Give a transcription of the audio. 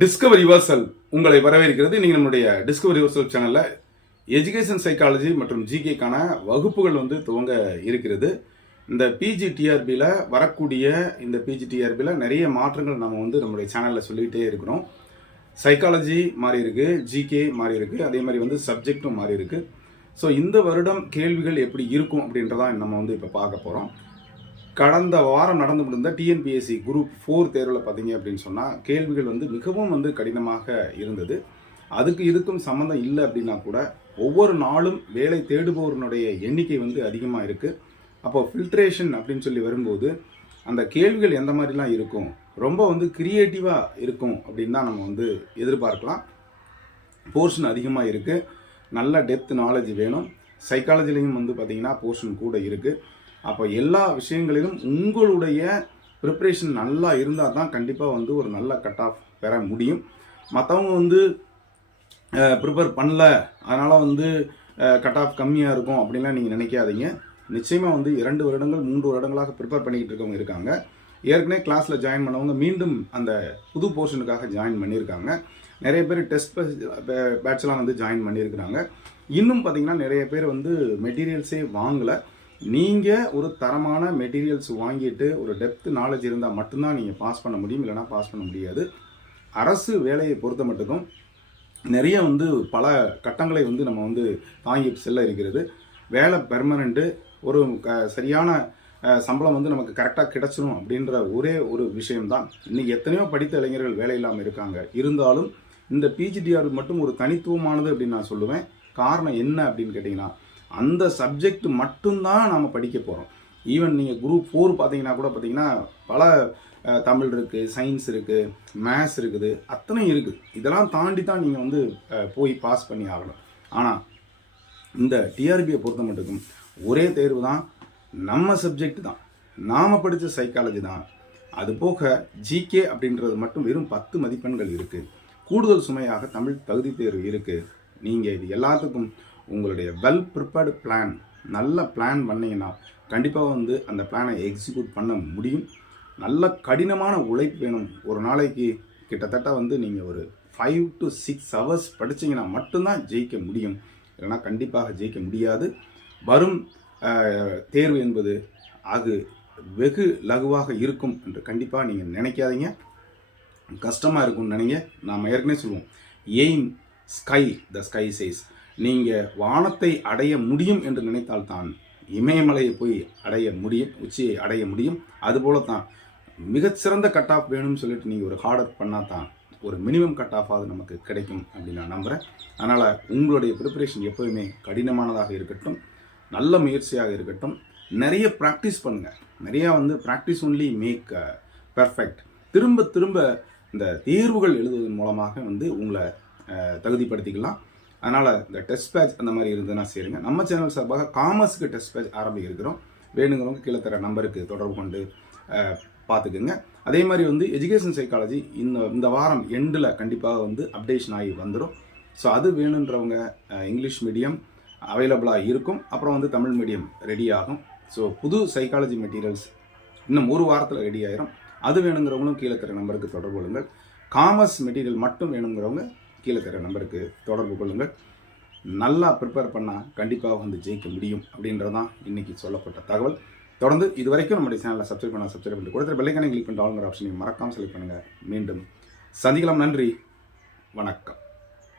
Discovery யுவர்சல் உங்களை வரவேற்கிறது. நீங்கள் நம்முடைய டிஸ்கவரி யுவர்சல் சேனலில் எஜுகேஷன் சைக்காலஜி மற்றும் ஜிகேக்கான வகுப்புகள் வந்து துவங்க இருக்கிறது. இந்த பிஜி டிஆர்பியில் வரக்கூடிய இந்த பிஜி டிஆர்பியில் நிறைய மாற்றங்கள் நம்ம வந்து நம்முடைய சேனலில் சொல்லிகிட்டே இருக்கிறோம். சைக்காலஜி மாறி இருக்கு ஜிகே மாறி இருக்கு அதே மாதிரி வந்து சப்ஜெக்டும் மாறி இருக்கு ஸோ இந்த வருடம் கேள்விகள் எப்படி இருக்கும் அப்படின்றதான் நம்ம வந்து இப்போ பார்க்க போகிறோம் கடந்த வாரம் நடந்து முடிந்த டிஎன்பிஎஸ்சி குரூப் ஃபோர் தேர்வில் பார்த்தீங்க அப்படின்னு சொன்னால் கேள்விகள் வந்து மிகவும் வந்து கடினமாக இருந்தது. அதுக்கு இதுக்கும் சம்மந்தம் இல்லை அப்படின்னா கூட ஒவ்வொரு நாளும் வேலை தேடுபவர்களுடைய எண்ணிக்கை வந்து அதிகமாக இருக்குது அப்போ ஃபில்ட்ரேஷன் அப்படின்னு சொல்லி வரும்போது அந்த கேள்விகள் எந்த மாதிரிலாம் இருக்கும் ரொம்ப வந்து கிரியேட்டிவாக இருக்கும் அப்படின்னு தான் நம்ம வந்து எதிர்பார்க்கலாம். போர்ஷன் அதிகமாக இருக்குது நல்ல டெப்த் நாலேஜ் வேணும். சைக்காலஜிலையும் வந்து பார்த்தீங்கன்னா போர்ஷன் கூட இருக்குது அப்போ எல்லா விஷயங்களிலும் உங்களுடைய ப்ரிப்ரேஷன் நல்லா இருந்தால் தான் கண்டிப்பாக வந்து ஒரு நல்ல கட் ஆஃப் பெற முடியும். மற்றவங்க வந்து ப்ரிப்பேர் பண்ணல அதனால் வந்து கட் ஆஃப் கம்மியாக இருக்கும் அப்படின்லாம் நீங்கள் நினைக்காதீங்க. நிச்சயமாக வந்து இரண்டு வருடங்கள் மூன்று வருடங்களாக ப்ரிப்பேர் பண்ணிக்கிட்டு இருக்கவங்க இருக்காங்க. ஏற்கனவே கிளாஸில் ஜாயின் பண்ணவங்க மீண்டும் அந்த புது போர்ஷனுக்காக ஜாயின் பண்ணியிருக்காங்க. நிறைய பேர் டெஸ்ட் பேட்ச்லாம் வந்து ஜாயின் பண்ணியிருக்கிறாங்க. இன்னும் பார்த்தீங்கன்னா நிறைய பேர் வந்து மெட்டீரியல்ஸே வாங்கலை. நீங்கள் ஒரு தரமான மெட்டீரியல்ஸ் வாங்கிட்டு ஒரு டெப்த் நாலேஜ் இருந்தால் மட்டும்தான் நீங்கள் பாஸ் பண்ண முடியும். இல்லைனா பாஸ் பண்ண முடியாது. அரசு வேலையை பொறுத்த மட்டுக்கும் நிறைய வந்து பல கட்டங்களை வந்து நம்ம வந்து தாங்கி செல்ல இருக்கிறது. வேலை பெர்மனண்ட்டு ஒரு க சரியான சம்பளம் வந்து நமக்கு கரெக்டாக கிடைச்சிரும் அப்படின்ற ஒரே ஒரு விஷயம்தான். இன்றைக்கி எத்தனையோ படித்த இளைஞர்கள் வேலை இல்லாமல் இருக்காங்க. இருந்தாலும் இந்த பிஜிடிஆர் மட்டும் ஒரு தனித்துவமானது அப்படின்னு நான் சொல்லுவேன். காரணம் என்ன அப்படின்னு கேட்டிங்கன்னா அந்த சப்ஜெக்ட் மட்டும்தான் நாம் படிக்க போகிறோம் ஈவன் நீங்கள் குரூப் ஃபோர் பார்த்தீங்கன்னா கூட பார்த்தீங்கன்னா பல தமிழ் இருக்குது சயின்ஸ் இருக்குது மேத்ஸ் இருக்குது அத்தனை இருக்குது. இதெல்லாம் தாண்டி தான் நீங்கள் வந்து போய் பாஸ் பண்ணி ஆகணும். ஆனால் இந்த டிஆர்பியை பொறுத்த மட்டுக்கும் ஒரே தேர்வு தான் நம்ம சப்ஜெக்ட் தான். நாம் படித்த சைக்காலஜி தான். அது போக ஜிகே அப்படின்றது மட்டும் வெறும் பத்து மதிப்பெண்கள் இருக்குது கூடுதல் சுமையாக தமிழ் தகுதி தேர்வு இருக்குது நீங்கள் இது எல்லாத்துக்கும் உங்களுடைய வெல் ப்ரிப்பேர்டு பிளான் நல்ல பிளான் பண்ணிங்கன்னா கண்டிப்பாக வந்து அந்த பிளானை எக்ஸிக்யூட் பண்ண முடியும். நல்ல கடினமான உழைப்பு வேணும். ஒரு நாளைக்கு கிட்டத்தட்ட வந்து நீங்கள் ஒரு ஃபைவ் டு சிக்ஸ் ஹவர்ஸ் படிச்சீங்கன்னா மட்டும்தான் ஜெயிக்க முடியும். இல்லைன்னா கண்டிப்பாக ஜெயிக்க முடியாது. வரும் தேர்வு என்பது அது வெகு லகுவாக இருக்கும் என்று கண்டிப்பாக நீங்கள் நினைக்காதீங்க. கஷ்டமாக இருக்கும்னு நினைங்க. நாம் ஏற்கனவே சொல்லுவோம். Aim sky the sky size நீங்கள் வானத்தை அடைய முடியும் என்று நினைத்தால்தான் இமயமலையை போய் அடைய முடியும் உச்சியை அடைய முடியும். அதுபோல தான் மிகச்சிறந்த கட் ஆஃப் வேணும்னு சொல்லிட்டு நீங்கள் ஒரு ஹார்ட் ஒர்க் பண்ணால் தான் ஒரு மினிமம் கட் ஆஃபாவது நமக்கு கிடைக்கும் அப்படின்னு நான் நம்புகிறேன் அதனால் உங்களுடைய ப்ரிப்பரேஷன் எப்போதுமே கடினமானதாக இருக்கட்டும் நல்ல முயற்சியாக இருக்கட்டும். நிறைய ப்ராக்டிஸ் பண்ணுங்கள் நிறையா வந்து ப்ராக்டிஸ் ஒன்லி மேக் பெர்ஃபெக்ட் திரும்ப திரும்ப இந்த தேர்வுகள் எழுதுவதன் மூலமாக வந்து உங்களை தகுதிப்படுத்திக்கலாம். அதனால் இந்த டெஸ்ட் பேட்ச் அந்த மாதிரி இருந்ததுன்னா சேருங்க. நம்ம சேனல் சார்பாக காமர்ஸுக்கு டெஸ்ட் பேட்ச் ஆரம்பிக்கிறோம். இருக்கிறோம் வேணுங்கிறவங்க கீழே தர நம்பருக்கு தொடர்பு கொண்டு பார்த்துக்குங்க அதே மாதிரி வந்து எஜுகேஷன் சைக்காலஜி இந்த இந்த வாரம் எண்டில் கண்டிப்பாக வந்து அப்டேஷன் ஆகி வந்துடும் ஸோ அது வேணுன்றவங்க இங்கிலீஷ் மீடியம் அவைலபிளாக இருக்கும். அப்புறம் வந்து தமிழ் மீடியம் ரெடி ஆகும். ஸோ புது சைக்காலஜி மெட்டீரியல்ஸ் இன்னும் ஒரு வாரத்தில் ரெடி ஆயிரும். அது வேணுங்கிறவங்களும் கீழே தர நம்பருக்கு தொடர்பு கொள்ளுங்கள். காமர்ஸ் மெட்டீரியல் மட்டும் வேணுங்கிறவங்க கீழே தர நம்பருக்கு தொடர்பு கொள்ளுங்கள். நல்லா ப்ரிப்பேர் பண்ணால் கண்டிப்பாக வந்து ஜெயிக்க முடியும் அப்படின்றது தான் இன்றைக்கி சொல்லப்பட்ட தகவல். தொடர்ந்து இது வரைக்கும் நம்முடைய சேனலை சப்ஸ்கிரைப் பண்ண சப்ஸ்கிரைப் பண்ணி கொடுத்து பெல்லைக்கான கிளிக் பண்ணிட்டு ஆளுங்கிற ஆப்ஷனையும் மறக்காமல் செலக்ட் பண்ணுங்கள் மீண்டும் சந்திக்கலாம். நன்றி. வணக்கம்.